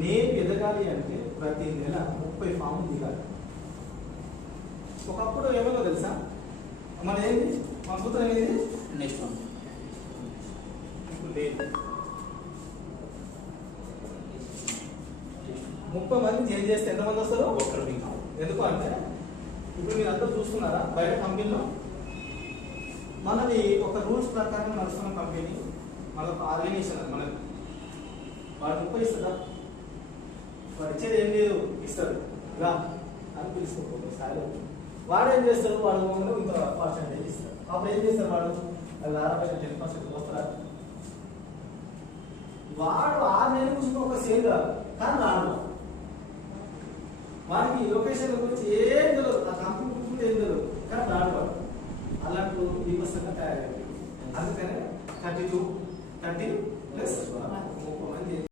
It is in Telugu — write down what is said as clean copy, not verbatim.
నేను ఎదగాలి అంటే ప్రతి నెల 30 ఫామ్ దిగాలి. ఒకప్పుడు ఏమో తెలుసా, మన ఏంటి మన సూత్రం ఏది, నెక్స్ట్ వన్ ఇప్పుడు లేదు. 30 మంది చేంజ్ చేస్తే ఎంతమంది వస్తారు? ఒకరు మిగతా. ఎందుకు అంటే ఇప్పుడు మీరు అందరూ చూస్తున్నారా బయట కంపెనీలో మనది ఒక రూల్స్ ప్రకారం నడుస్తున్న కంపెనీ, మనకు ఆర్గనైజేషన్, మనకు వాడు 30 ఇస్తుందా? వాడు ఇచ్చేది ఏం లేదు, ఇస్తాడు రా అని పిలుచుకోకూడదు స్థాయిలో. వాడు ఏం చేస్తాడు, వాడు ఇంత పర్సెంటేజ్ ఇస్తాడు. అప్పుడు ఏం చేస్తాడు వాడు, అది 10% వస్తారా? వాడు 6 నెలలు కూర్చుని ఒక సేల్ రాదు కానీ రాడు. వాడికి లొకేషన్ గురించి ఏం తెలియదు, ఆ కంపెనీ గురించి ఏం తెలియదు కానీ రాడు వాడు. అలాంటి ఈ పుస్తకంగా తయారైంది. అందుకనే 30 + 30 + 30 మంది